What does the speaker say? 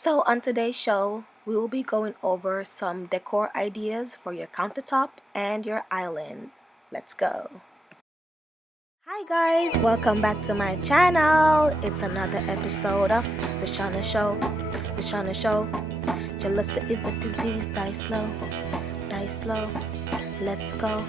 So, on today's show, we will be going over some decor ideas for your countertop and your island. Let's go. Hi, guys, welcome back to my channel. It's another episode of The Shauna Show. The Shauna Show. Jealousy is a disease. Die slow, die slow. Let's go.